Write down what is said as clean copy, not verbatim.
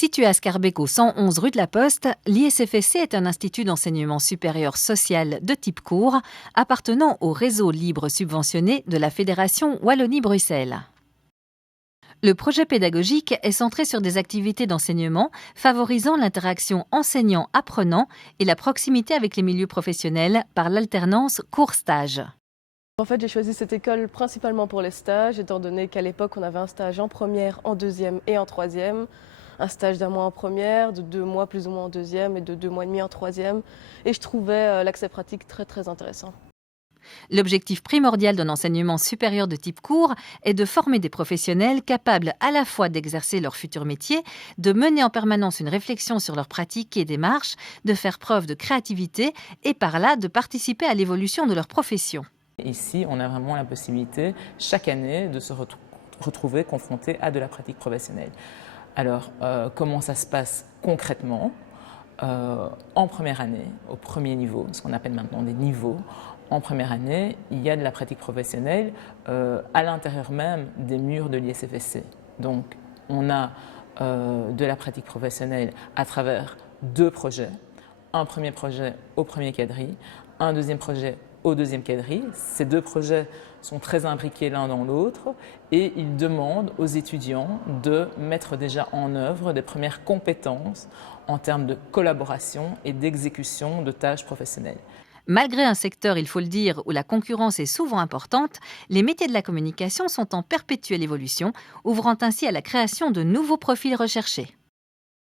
Situé à Scarbeck au 111 rue de la Poste, l'ISFSC est un institut d'enseignement supérieur social de type cours appartenant au réseau libre subventionné de la Fédération Wallonie-Bruxelles. Le projet pédagogique est centré sur des activités d'enseignement favorisant l'interaction enseignant-apprenant et la proximité avec les milieux professionnels par l'alternance cours-stage. En fait, j'ai choisi cette école principalement pour les stages, étant donné qu'à l'époque, on avait un stage en première, en deuxième et en troisième. Un stage d'1 mois en première, de 2 mois plus ou moins en deuxième et de 2 mois et demi en troisième. Et je trouvais l'accès pratique très intéressant. L'objectif primordial d'un enseignement supérieur de type cours est de former des professionnels capables à la fois d'exercer leur futur métier, de mener en permanence une réflexion sur leurs pratiques et démarches, de faire preuve de créativité et par là de participer à l'évolution de leur profession. Ici, on a vraiment la possibilité, chaque année, de se retrouver confronté à de la pratique professionnelle. Alors, comment ça se passe concrètement ? En première année, au premier niveau, ce qu'on appelle maintenant des niveaux, en première année, il y a de la pratique professionnelle à l'intérieur même des murs de l'ISFSC. Donc, on a de la pratique professionnelle à travers 2 projets. Un premier projet au premier quadri, un deuxième projet au deuxième quadri. Ces 2 projets sont très imbriqués l'un dans l'autre et ils demandent aux étudiants de mettre déjà en œuvre des premières compétences en termes de collaboration et d'exécution de tâches professionnelles. Malgré un secteur, il faut le dire, où la concurrence est souvent importante, les métiers de la communication sont en perpétuelle évolution, ouvrant ainsi à la création de nouveaux profils recherchés.